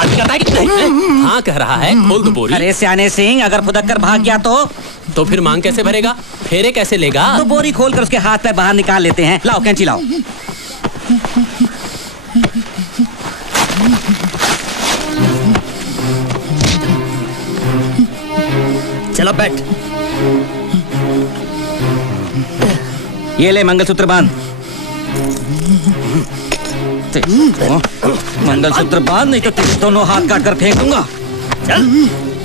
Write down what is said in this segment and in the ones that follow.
शादी करता है कि नहीं? हाँ कह रहा है, खोल दो बोरी। अरे सियाने सिंह, अगर फुदक कर भाग गया तो फिर मांग कैसे भरेगा, फेरे कैसे लेगा? तो बोरी खोल कर उसके हाथ पे बाहर निकाल लेते हैं। लाओ कैंची लाओ। चलो बैठ। ये ले मंगलसूत्र बांध। मंगलसूत्र बांध, नहीं तो तेरे दोनों हाथ काट कर फेंक दूंगा। चल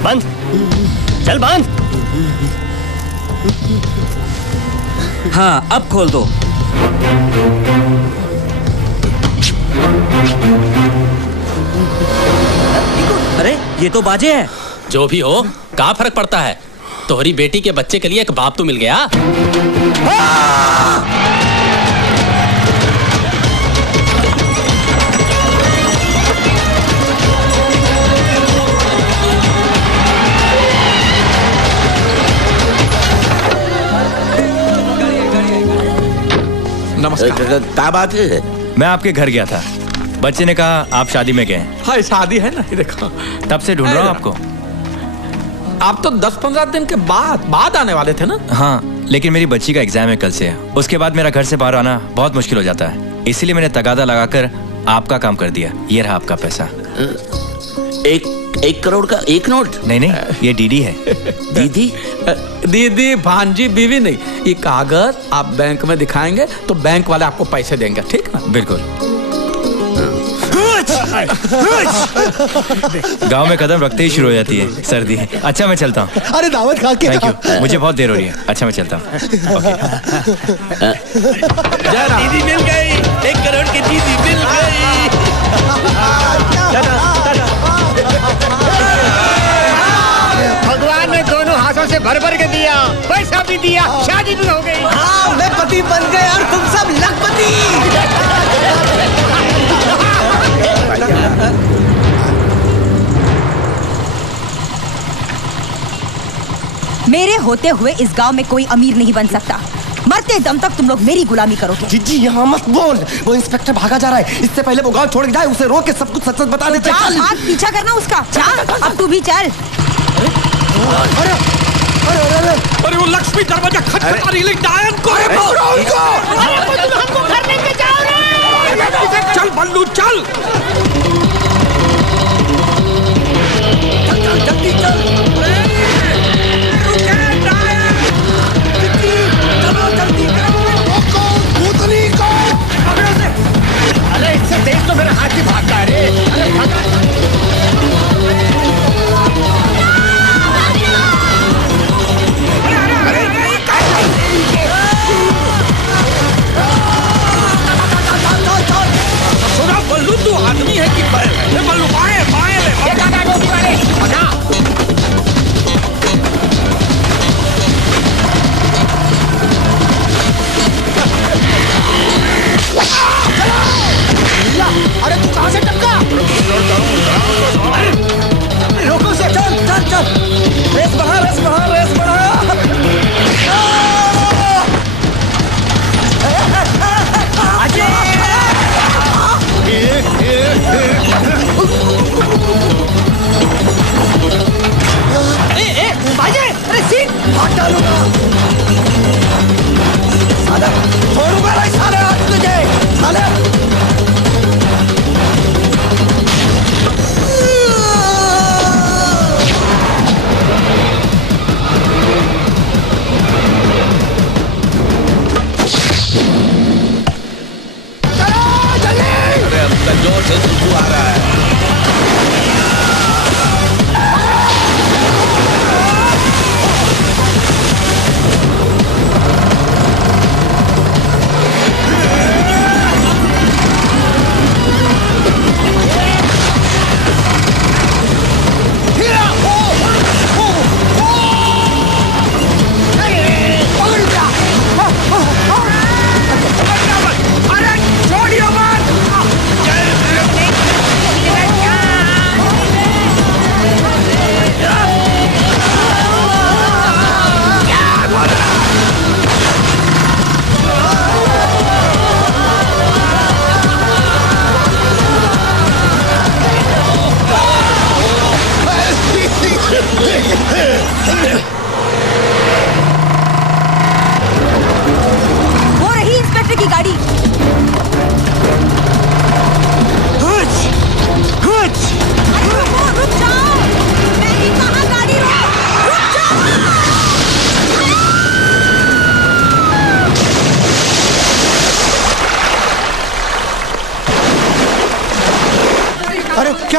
बंद, चल बांध। हाँ अब खोल दो। अरे ये तो बाजे है। जो भी हो, क्या फर्क पड़ता है? तोहरी बेटी के बच्चे के लिए एक बाप तो मिल गया। नमस्कार। क्या बात है? मैं आपके घर गया था, बच्चे ने कहा आप शादी में गए। हाँ शादी है ना, ये देखो। तब से ढूंढ रहा हूँ आपको। आप तो 10-15 दिन के बाद आने वाले थे ना? हाँ, लेकिन मेरी बच्ची का एग्जाम है कल से। उसके बाद मेरा घर से बाहर आना बहुत मुश्किल हो जाता है, इसीलिए मैंने तगादा लगाकर आपका काम कर दिया। ये रहा आपका पैसा। एक करोड़ का एक नोट? नहीं, ये डीडी है। दीदी? दीदी भांजी बीवी नहीं, ये कागज आप बैंक में दिखाएंगे तो बैंक वाले आपको पैसे देंगे, ठीक ना? बिल्कुल। गांव में कदम रखते ही शुरू हो जाती है सर्दी। अच्छा मैं चलता हूँ। अरे दावत खा के। थैंक यू, मुझे बहुत देर हो रही है। अच्छा मैं चलता हूँ। दीदी मिल गई, 1 करोड़ की दीदी मिल गई। भगवान ने दोनों हाथों से भर भर के दिया, पैसा भी दिया, शादी भी हो गई। हाँ मैं पति बन गया और तुम सब लखपति। मेरे होते हुए इस गांव में कोई अमीर नहीं बन सकता। मरते दम तक तुम लोग मेरी गुलामी करोगे। जीजी यहाँ मत बोल, वो इंस्पेक्टर भागा जा रहा है। इससे पहले वो गांव छोड़ के जाए, उसे रोक के सब कुछ सच सच बता देते। चल भाग, पीछा करना उसका। चल अब तू भी चल। अरे वो लक्ष्मी दरवाजा खटखटा रही है, डायन को है वो। अरे तुम हमको घर लेके जाओ रे। चल बल्लू चल। जल्दी चल। रुके डायन। चलो जल्दी करो। भूतनी को। अरे इससे तेज तो मेरा हाथ ही भागता है रे। अरे भाग। बल्लू तू आदमी है कि बैल?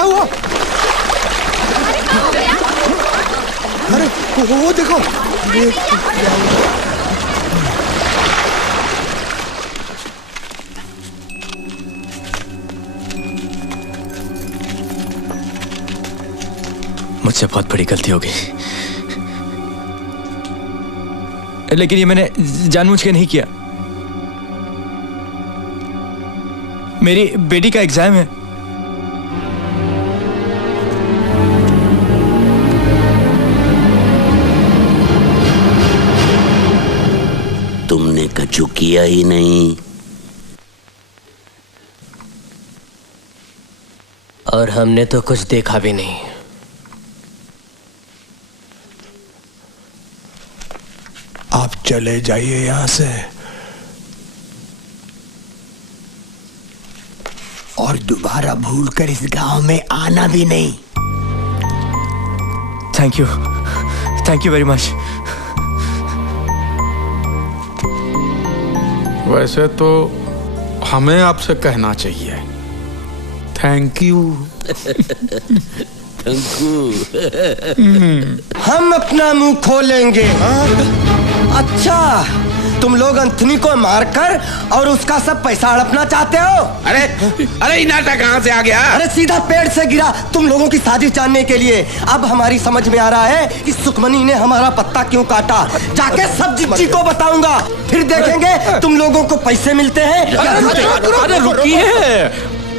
हुआ? अरे वो देखो, मुझसे बहुत बड़ी गलती हो गई, लेकिन ये मैंने जानबूझ के नहीं किया। मेरी बेटी का एग्जाम है। तुमने कछु किया ही नहीं। और हमने तो कुछ देखा भी नहीं। आप चले जाइए यहां से और दोबारा भूलकर इस गांव में आना भी नहीं। Thank you very much. वैसे तो हमें आपसे कहना चाहिए थैंक यू। हम अपना मुंह खोलेंगे। अच्छा, तुम लोग अंथनी को मारकर और उसका सब पैसा हड़पना चाहते हो? अरे ये नाटक कहाँ से आ गया? अरे सीधा पेड़ से गिरा तुम लोगों की साजिश जानने के लिए। अब हमारी समझ में आ रहा है कि सुखमनी ने हमारा पत्ता क्यों काटा। जाके सब जिज्जी को बताऊंगा, फिर देखेंगे तुम लोगों को पैसे मिलते हैं। अरे रुकिए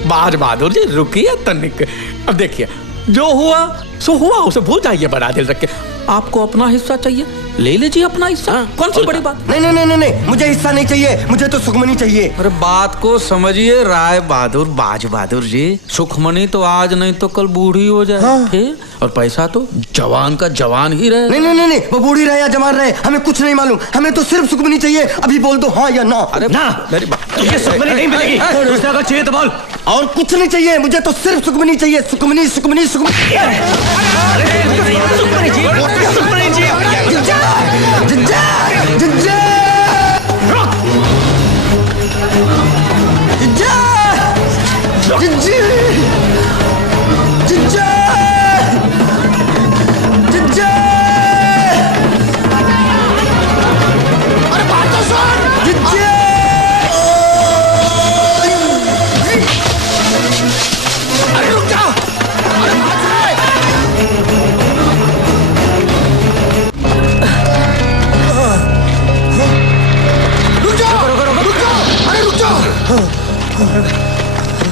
बाज बहादुर जी, रुकिए तनिक। अब देखिए, जो हुआ सो हुआ, उसे भूल जाइए बड़ा दिल रख के। आपको अपना हिस्सा चाहिए, ले लीजिए अपना हिस्सा। कौन सी बड़ी बात? नहीं नहीं नहीं नहीं, मुझे हिस्सा नहीं चाहिए, मुझे तो सुखमनी चाहिए। अरे बात को समझिए राय बहादुर, बाज बहादुर जी। सुखमनी तो आज नहीं तो कल बूढ़ी हो जाए। हाँ। फिर और पैसा तो जवान का जवान ही रहे। नहीं नहीं नहीं नहीं, वो बूढ़ी रहे या जवान रहे हमें कुछ नहीं मालूम, हमें तो सिर्फ सुखमनी चाहिए। अभी बोल दो हाँ या ना। अरे ना, मेरी बात ये सुखमनी नहीं मिलेगी। अगर चाहिए तो बोल। और कुछ नहीं चाहिए, मुझे तो सिर्फ सुखमनी चाहिए। सुखमनी सुखमनी सुखमनी।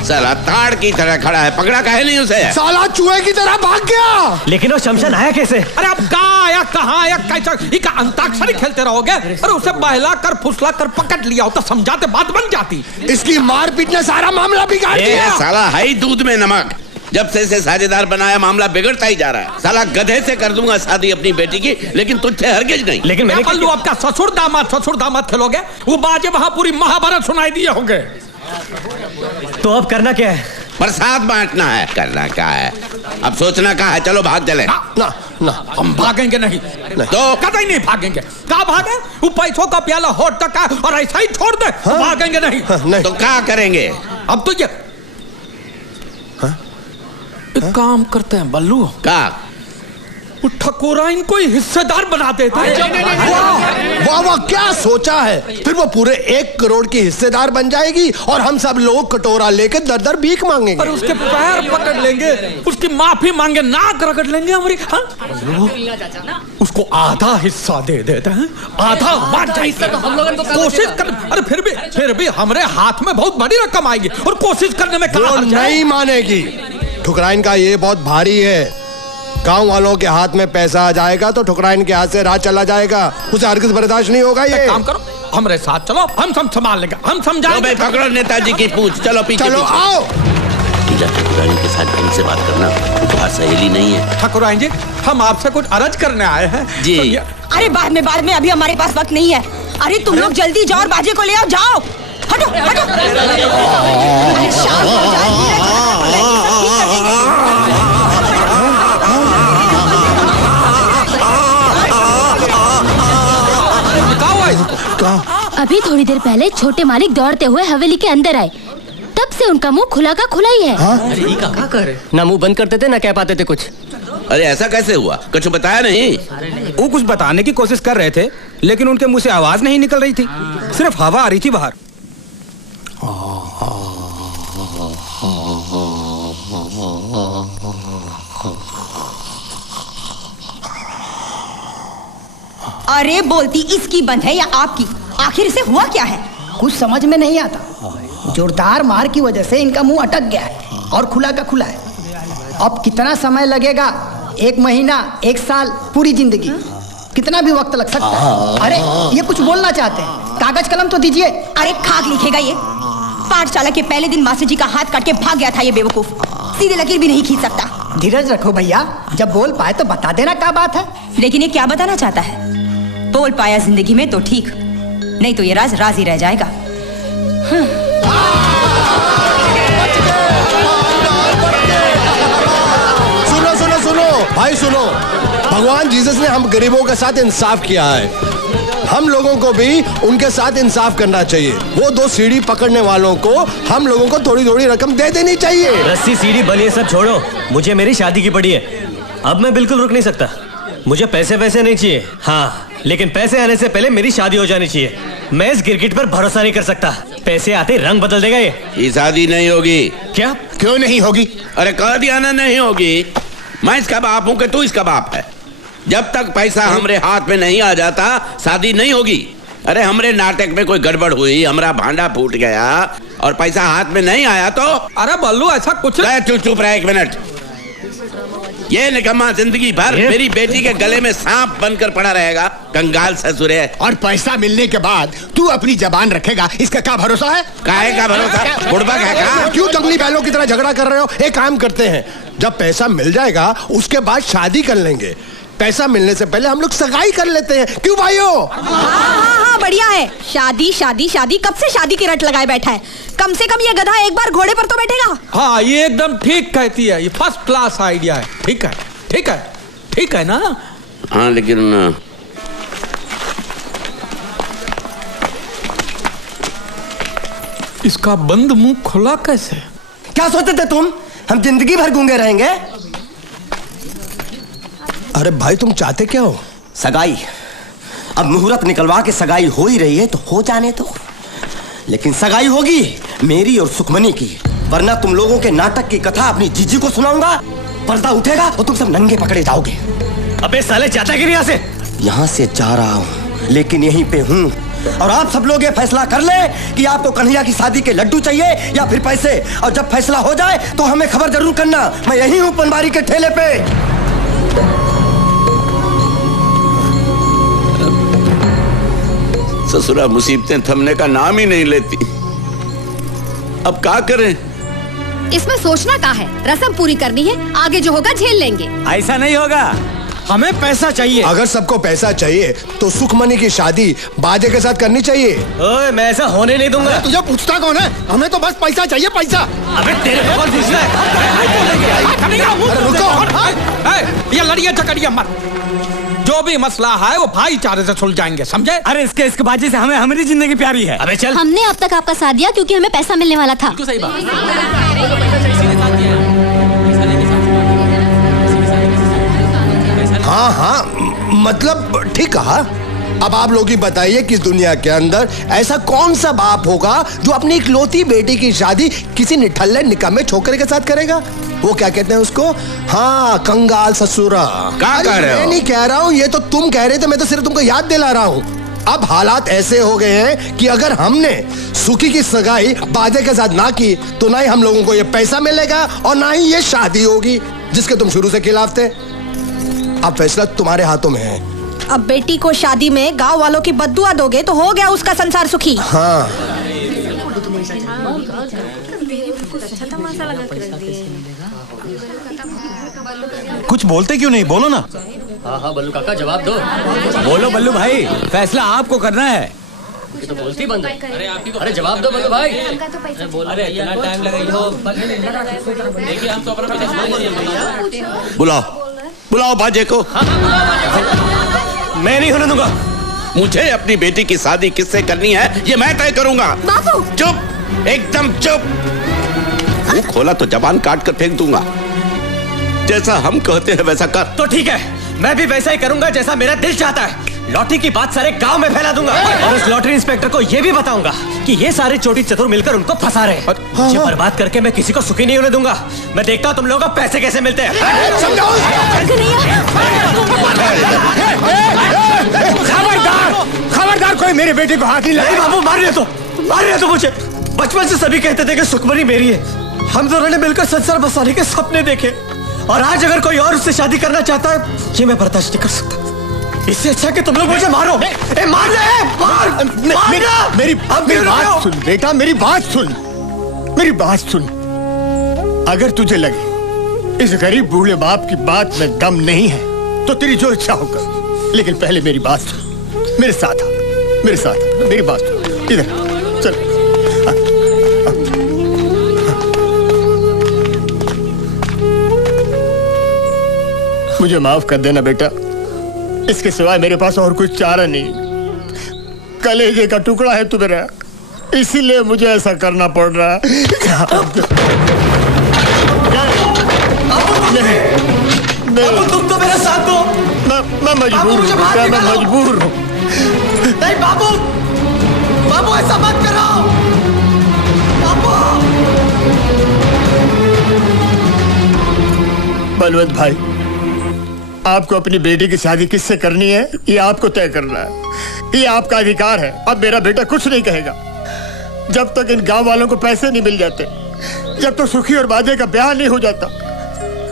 साला ताड़ की तरह खड़ा है, पकड़ा काहे नहीं उसे? साला चूहे की तरह भाग गया। लेकिन वो शमशान आया कैसे? अरे अब कहाँ आया, कहाँ आया, कैसा? इका अंताक्षरी खेलते रहोगे? अरे उसे बहला कर फुसला कर पकड़ लिया होता, समझाते बात बन जाती। इसकी मारपीट ने सारा मामला बिगाड़ दिया। साला है ही दूध में नमक। जब से इसे साझेदार बनाया मामला बिगड़ता ही जा रहा है। साला गधे से कर दूंगा शादी अपनी बेटी की, लेकिन तुझसे हरगिज नहीं। लेकिन मैंने कल आपका ससुर दामाद खेलोगे, वो बाजे वहां पूरी महाभारत सुनाई दिए होंगे। तो अब करना क्या है? प्रसाद बांटना है। करना क्या है? अब सोचना क्या है? चलो भाग चले। ना ना, हम भागेंगे नहीं, तो कतई नहीं भागेंगे। कहाँ भागे? वो पैसों का प्याला होठ तक है और ऐसा ही छोड़ दे। हाँ? भागेंगे नहीं। हाँ, नहीं। तो क्या करेंगे? अब तो ये एक काम करते हैं बल्लू, क्या? ठकुरा इनको हिस्सेदार बना देते हैं। वाह वाह, क्या सोचा है? फिर वो पूरे 1 करोड़ की हिस्सेदार बन जाएगी और हम सब लोग कटोरा लेके दर दर भीख मांगेंगे। और उसके पैर पकड़ लेंगे, उसकी माफी मांगे, नाक रगड़ लेंगे हमारी। हाँ? उसको आधा हिस्सा दे देते हैं, आधा बांट हिस्सा तो हम लोगों को कोशिश कर। अरे फिर भी हमारे हाथ में बहुत बड़ी रकम आएगी और कोशिश करने में वो नहीं मानेगी। ठुकराइन का ये बहुत भारी है। गांव वालों के हाथ में पैसा आ जाएगा तो ठुकराइन के हाथ से राज चला जाएगा। उसे हरगिज बर्दाश्त नहीं होगा। ये काम करो, हमारे साथ चलो, हम सब संभाल लेंगे, हम समझाएंगे। पकड़ो नेताजी की पूछ। चलो पीछे। चलो आओ। ठकुराइन के साथ ढंग से बात करना, तुम्हारा सहेली नहीं है। ठकुराइन जी, हम आपसे कुछ अर्ज करने आए हैं जी। अरे बाद में अभी हमारे पास वक्त नहीं है। अरे तुम लोग जल्दी जाओ और बाजे को ले आओ, जाओ। हटो हटो। अरे शाम हो जाए। अभी थोड़ी देर पहले छोटे मालिक दौड़ते हुए हवेली के अंदर आए, तब से से उनका मुंह खुला का खुला ही है। ना मुंह बंद करते थे ना कह पाते थे कुछ। अरे ऐसा कैसे हुआ, कुछ बताया नहीं? वो कुछ बताने की कोशिश कर रहे थे लेकिन उनके मुंह से आवाज नहीं निकल रही थी, सिर्फ हवा आ रही थी बाहर। अरे बोलती इसकी बंद है या आपकी? आखिर इसे हुआ क्या है? कुछ समझ में नहीं आता। जोरदार मार की वजह से इनका मुंह अटक गया है और खुला का खुला है। अब कितना समय लगेगा? 1 महीना, 1 साल, पूरी जिंदगी, कितना भी वक्त लग सकता है। अरे ये कुछ बोलना चाहते हैं, कागज कलम तो दीजिए। अरे खाक लिखेगा ये? पाठशाला के पहले दिन मास्टर जी का हाथ काट के भाग गया था ये बेवकूफ, सीधे लकीर भी नहीं खींच सकता। धीरज रखो भैया, जब बोल पाए तो बता देना क्या बात है। लेकिन ये क्या बताना चाहता है? बोल पाया जिंदगी में तो ठीक, नहीं तो ये राज राज ही रह जाएगा। सुनो सुनो सुनो भाई सुनो, भगवान जीसस ने हम गरीबों के साथ इंसाफ किया है, हम लोगों को भी उनके साथ इंसाफ करना चाहिए। वो 2 सीढ़ी पकड़ने वालों को हम लोगों को थोड़ी थोड़ी रकम दे देनी चाहिए। रस्सी सीढ़ी बलिए सब छोड़ो, मुझे मेरी शादी की पड़ी है। अब मैं बिल्कुल रुक नहीं सकता। मुझे पैसे वैसे नहीं चाहिए, हाँ, लेकिन पैसे आने से पहले मेरी शादी हो जानी चाहिए। मैं इस गिरगिट पर भरोसा नहीं कर सकता, पैसे आते रंग बदल देगा ये। शादी नहीं होगी। क्या? क्यों नहीं होगी? अरे कह दिया ना नहीं होगी। मैं इसका बाप हूं कि तू इसका बाप है। जब तक पैसा हमरे हाथ में नहीं आ जाता शादी नहीं होगी। अरे हमरे नाटक में कोई गड़बड़ हुई, हमारा भांडा फूट गया और पैसा हाथ में नहीं आया तो? अरे बल्लू ऐसा कुछ चुप रहा 1 मिनट। ये निकम्मा जिंदगी भर मेरी बेटी के गले में सांप बनकर पड़ा रहेगा, कंगाल ससुर है। और पैसा मिलने के बाद तू अपनी जबान रखेगा, इसका क्या भरोसा है? काहे का भरोसा? बुड़बक है का? क्यों जंगली बैलों की तरह झगड़ा कर रहे हो? एक काम करते हैं, जब पैसा मिल जाएगा उसके बाद शादी कर लेंगे। पैसा मिलने से पहले हम लोग सगाई कर लेते हैं, क्यों भाइयों? हाँ, बढ़िया है। शादी शादी शादी, कब से शादी की रट लगाए बैठा है? कम से कम ये गधा एक बार घोड़े पर तो बैठेगा। हाँ, ये एकदम ठीक कहती है, ये फर्स्ट क्लास आइडिया है। ठीक है, ठीक है, ठीक है ना? हाँ, लेकिन इसका बंद मुंह खुला कैसे? क्या सोचते थे तुम, हम जिंदगी भर गूंगे रहेंगे? अरे भाई तुम चाहते क्या हो? सगाई। अब मुहूर्त निकलवा के सगाई हो ही रही है तो हो जाने दो, लेकिन सगाई होगी मेरी और सुखमनी की, वरना तुम लोगों के नाटक की कथा अपनी जीजी को सुनाऊंगा, पर्दा उठेगा और तुम सब नंगे पकड़े जाओगे। अबे साले जाता क्यों यहाँ से? यहाँ से जा रहा हूँ लेकिन यहीं पे हूँ, और आप सब लोग ये फैसला कर ले कि आपको कन्हैया की शादी के लड्डू चाहिए या फिर पैसे, और जब फैसला हो जाए तो हमें खबर जरूर करना। मैं यहीं हूँ पनबारी के ठेले पे। ससुरा मुसीबतें थमने का नाम ही नहीं लेती, अब क्या करें? इसमें सोचना क्या है, रस्म पूरी करनी है, आगे जो होगा झेल लेंगे। ऐसा नहीं होगा, हमें पैसा चाहिए। अगर सबको पैसा चाहिए तो सुखमनी की शादी बाजे के साथ करनी चाहिए। ओए, मैं ऐसा होने नहीं दूंगा। तुझे पूछता कौन है? हमें तो बस पैसा चाहिए, पैसा। अबे तेरे को कौन पूछना है? ये लड़िया झगड़िया मत, जो भी मसला है वो भाईचारे से सुलझाएंगे, समझे? अरे इसके बाजी से हमें हमारी जिंदगी प्यारी है। अबे चल। हमने अब तक आपका साथ दिया क्योंकि हमें पैसा मिलने वाला था। सही बात। हाँ हाँ, मतलब ठीक कहा। अब आप लोग ही बताइए कि इस दुनिया के अंदर ऐसा कौन सा बाप होगा जो अपनी इकलौती बेटी की शादी किसी निठल्ले निकम्मे छोकरे के साथ करेगा? वो क्या कहते हैं उसको? हाँ, कंगाल ससुरा। क्या कह रहे हो? मैं नहीं कह रहा हूँ, ये तो तुम कह रहे थे, मैं तो सिर्फ तुमको याद दिला रहा हूँ। अब हालात ऐसे हो गए हैं कि अगर हमने सुखी की सगाई बाजे के साथ ना की तो ना ही हम लोगों को ये पैसा मिलेगा और ना ही ये शादी होगी जिसके तुम शुरू से खिलाफ थे। अब फैसला तुम्हारे हाथों में है। अब बेटी को शादी में गांव वालों की बद्दुआ दोगे तो हो गया उसका संसार सुखी। हाँ, कुछ बोलते क्यों नहीं, बोलो ना। हाँ हाँ बल्लू काका, जवाब दो। बोलो बल्लू भाई, फैसला आपको करना है। तो बोलती बंद है। अरे जवाब दो बल्लू भाई। अरे इतना टाइम लगेगा। देखिए हम तो अपना बुलाओ बुलाओ बाजे को। मैं नहीं होने दूंगा। मुझे अपनी बेटी की शादी किससे करनी है ये मैं तय करूंगा। बापू। चुप, एकदम चुप। मुंह खोला तो जबान काट कर फेंक दूंगा। जैसा हम कहते हैं वैसा कर। तो ठीक है, मैं भी वैसा ही करूंगा जैसा मेरा दिल चाहता है। लॉटरी की बात सारे गांव में फैला दूंगा और उस लॉटरी इंस्पेक्टर को ये भी बताऊंगा कि ये सारे चोटी चतुर मिलकर उनको फंसा रहे हैं। ये बर्बाद करके मैं किसी को सुखी नहीं होने दूंगा। मैं देखता हूँ तुम लोगों को पैसे कैसे मिलते हैं। खबरदार, कोई मेरे बेटे को हाथ नहीं लगाए। बाबू मार रहे तो मुझे। बचपन से सभी कहते थे कि सुखमनी मेरी है। हम दोनों ने मिलकर संसार बसाने के सपने देखे और आज अगर कोई और उससे शादी करना चाहता है, ये मैं बर्दाश्त नहीं कर सकता। इससे अच्छा कि तुम लोग मुझे मारो। मार मेरी बात सुन बेटा, मेरी बात सुन। अगर तुझे लगे इस गरीब बूढ़े बाप की बात में दम नहीं है तो तेरी जो इच्छा होगा, लेकिन पहले मेरी बात सुन। मेरे साथ मेरी बात सुन। इधर चल। मुझे माफ कर देना बेटा, इसके सिवाय मेरे पास और कुछ चारा नहीं। कलेजे का टुकड़ा है तू मेरा, इसीलिए मुझे ऐसा करना पड़ रहा है। तुम तो मेरा साथ दो। मैं मजबूर हूँ। नहीं बाबू ऐसा मत करो। बलवंत भाई, आपको अपनी बेटी की शादी किससे करनी है ये आपको तय करना है। ये आपका अधिकार है। अब मेरा बेटा कुछ नहीं कहेगा जब तक इन गांव वालों को पैसे नहीं मिल जाते, जब तक सुखी और बाजे का ब्याह नहीं हो जाता,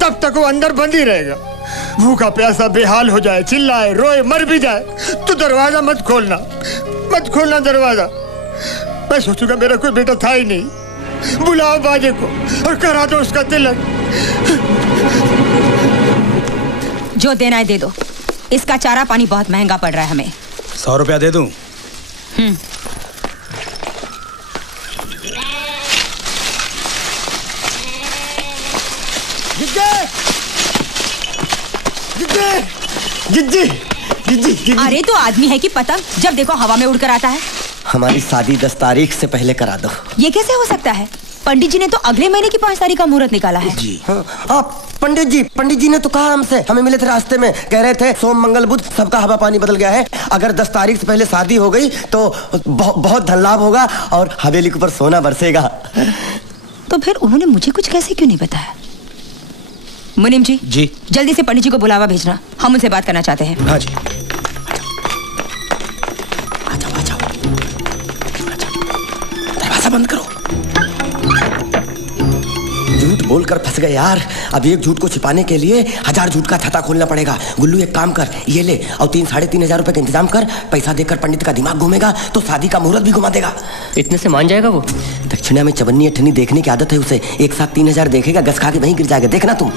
तब तक वो अंदर बंद ही रहेगा। भूखा प्यासा बेहाल हो जाए, चिल्लाए, रोए, मर भी जाए तो दरवाजा मत खोलना दरवाजा। मैं सोचूंगा मेरा कोई बेटा था ही नहीं। बुलाओ बाजे को और करा दो उसका तिलक। जो देना है दे दो। इसका चारा पानी बहुत महंगा पड़ रहा है हमें। 100 रुपया दे दूं? जिज्जी। अरे तो आदमी है कि पतंग, जब देखो हवा में उड़कर आता है। हमारी शादी 10 तारीख से पहले करा दो। ये कैसे हो सकता है? पंडित जी ने तो अगले महीने की 5 तारीख का मुहूर्त निकाला है। जी हाँ, पंडित जी ने तो कहा हमसे, हमें मिले थे रास्ते में, कह रहे थे सोम मंगल बुध सबका हवा पानी बदल गया है। अगर 10 तारीख से पहले शादी हो गई तो बहुत धन लाभ होगा और हवेली के ऊपर सोना बरसेगा। तो फिर उन्होंने मुझे कुछ कैसे क्यों नहीं बताया? मुनीम जी जल्दी से पंडित जी को बुलावा भेजना, हम उनसे बात करना चाहते हैं। हाँ जी। दरवाजा बंद करो। झूठ बोलकर फंस गए यार। अब एक झूठ को छिपाने के लिए 1000 झूठ का छाता खोलना पड़ेगा। गुल्लू एक काम कर, ये ले और 3-3.5 हजार रुपए का इंतजाम कर। पैसा देकर पंडित का दिमाग घूमेगा तो शादी का मुहूर्त भी घुमा देगा। इतने से मान जाएगा वो? दक्षिणा में चवन्नी अठन्नी देखने की आदत है उसे। एक साथ 3 हजार देखेगा, गस खा के वहीं गिर जाएगा। देखना तुम।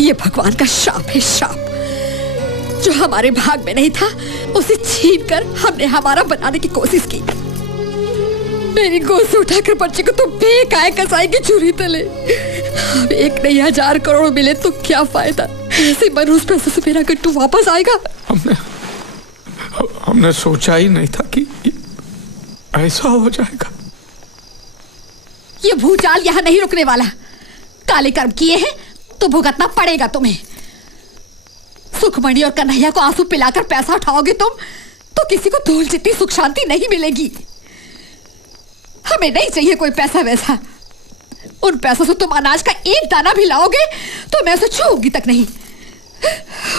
ये भगवान का श्राप है, श्राप। जो हमारे भाग में नहीं था उसे छीनकर हमने हमारा बनाने की कोशिश की। मेरी गोद से उठाकर बच्चे को तो बेकाय कसाई की चूरी तले। अब 1 नहीं 1000 करोड़ मिले तो क्या फायदा? ऐसे मनुष्य पैसे से मेरा गट्टू वापस आएगा। हमने सोचा ही नहीं था कि ऐसा हो जाएगा। ये भूचाल यहाँ नहीं रुकने वाला। काले कर्म किए हैं तो भुगतना पड़ेगा तुम्हें। सुखमणि और कन्हैया को आंसू पिलाकर पैसा उठाओगे तुम तो किसी को धूल जितनी सुख शांति नहीं मिलेगी। हमें नहीं चाहिए कोई पैसा वैसा। उन पैसों से तुम अनाज का एक दाना भी लाओगे तो मैं उसे छूऊंगी तक नहीं।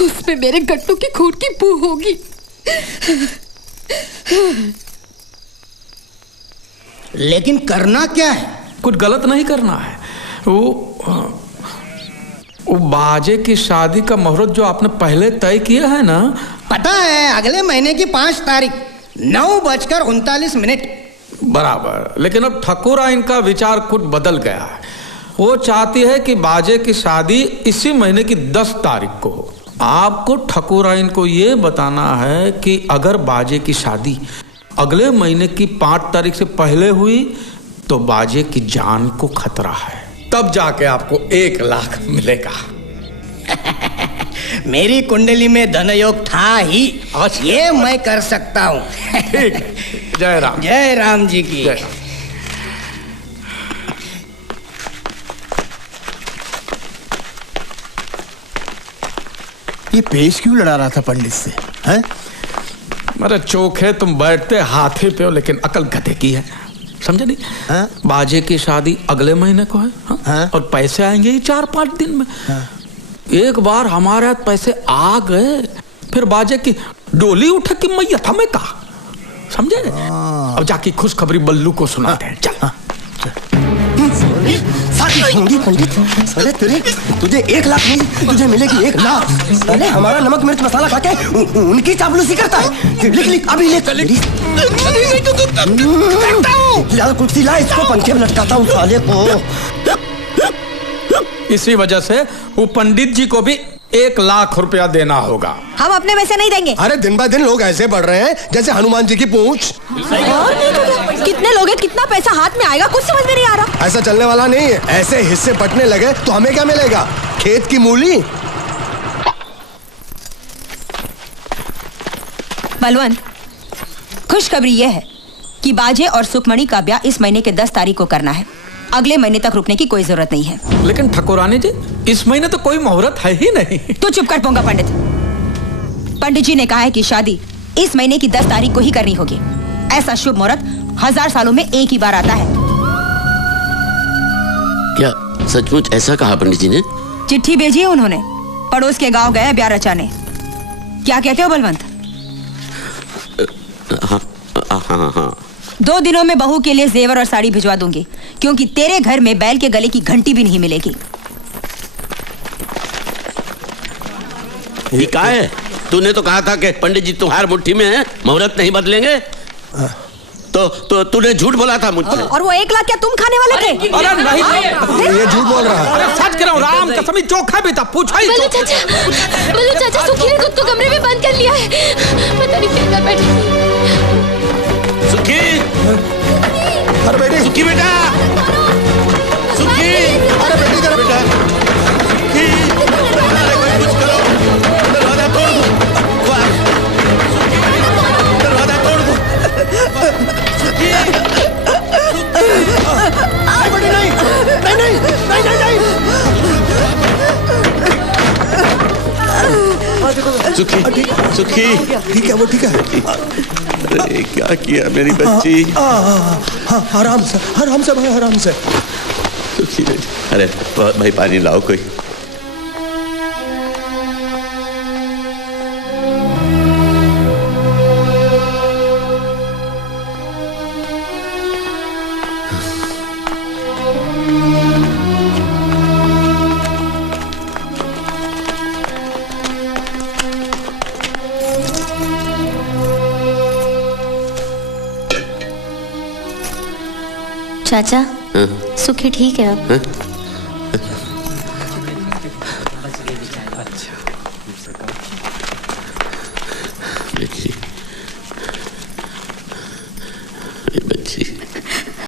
उसमें मेरे गट्टू की खून की बू होगी। लेकिन करना क्या है? कुछ गलत नहीं करना है। वो बाजे की शादी का मुहूर्त जो आपने पहले तय किया है ना, पता है अगले महीने की 5 तारीख 9:39 बराबर। लेकिन अब ठकुरा इनका विचार कुछ बदल गया है। वो चाहती है कि बाजे की शादी इसी महीने की 10 तारीख को हो। आपको ठकुरा इनको ये बताना है कि अगर बाजे की शादी अगले महीने की 5 तारीख से पहले हुई तो बाजे की जान को खतरा है, तब जाके आपको 1 लाख मिलेगा। मेरी कुंडली में धनयोग था ही, ये मैं कर सकता हूँ। ठीक है, जय राम। जय राम जी की। ये पेश क्यों लड़ा रहा था पंडित से? हैं? मेरे चोखे, तुम बैठते हाथी पे हो लेकिन अकल गधे की है, समझे नहीं? हाँ? बाजे की शादी अगले महीने को है, हाँ? हाँ? और पैसे आएंगे ही 4-5 दिन में। हाँ? एक बार हमारे हाथ पैसे आ गए, फिर बाजे की डोली उठे कि मैया था मैं कहा, समझे? अब जाके खुशखबरी बल्लू को सुनाते हैं। चल। पंडित, साले तेरे, तुझे 1 लाख नहीं, तुझे मिलेगी 1 लाख। साले हमारा नमक मिर्च मसाला खा के उनकी चापलूसी करता है। लिख अभी लिख। ला कुर्सी ला, इसको पंखे में लटकाता हूँ साले को। इसी वजह से वो पंडित जी को भी 1 लाख रुपया देना होगा। हम अपने में से नहीं देंगे। अरे दिन ब दिन लोग ऐसे बढ़ रहे हैं जैसे हनुमान जी की पूंछ। और नहीं तो क्या? कितने लोग हैं, कितना पैसा हाथ में आएगा, कुछ समझ में नहीं आ रहा। ऐसा चलने वाला नहीं है। ऐसे हिस्से बंटने लगे तो हमें क्या मिलेगा? खेत की मूली। बलवंत, खुशखबरी यह है कि बाजे और सुखमणि का ब्याह इस महीने के 10 तारीख को करना है। अगले महीने तक रुकने की कोई जरूरत नहीं है। लेकिन ठकुरानी जी, इस महीने तो कोई मुहूर्त है ही नहीं। तू चुप कर पोंगा पंडित। पंडित जी ने कहा है कि शादी इस महीने की 10 तारीख को ही करनी होगी। ऐसा शुभ मुहूर्त 1000 सालों में एक ही बार आता है। क्या सचमुच ऐसा कहा पंडित जी ने? चिट्ठी भेजी है उन्होंने। पड़ोस के गांव गए ब्याह रचाने। क्या कहते हो बलवंत? हाँ। 2 दिनों में बहू के लिए जेवर और साड़ी भिजवा दूंगी, क्योंकि तेरे घर में बैल के गले की घंटी भी नहीं मिलेगी। ये क्या है? तूने तो कहा था कि पंडित जी तुम्हारी मुट्ठी में है, मुहूर्त नहीं बदलेंगे। तो तूने झूठ बोला था मुझसे। और वो 1 लाख क्या तुम खाने वाले थे? अरे नहीं, ये झूठ बोल रहा है। अरे सच कह रहा हूँ, राम कसम, चोखा भी था, पूछा ही। बल्लू चाचा, सुखी ने खुद को कमरे में बंद कर लिया है। पता नहीं क्या कर बैठी। सुखी, अरे बेटी, सुखी बेटा, सुखी, अरे बेटी जरा बेटा, सुखी, अरे कोई कुछ करो, दरवाजा तोड़ दो, दरवाजा तोड़ दो, सुखी, अरे बेटी नहीं, सुखी, सुखी, ठीक है, वो ठीक है। अरे क्या किया मेरी बच्ची? आराम से भाई, आराम से। सुखी बेटी, अरे भाई पानी लाओ कोई। चाचा, सुखी ठीक है अब? देखिए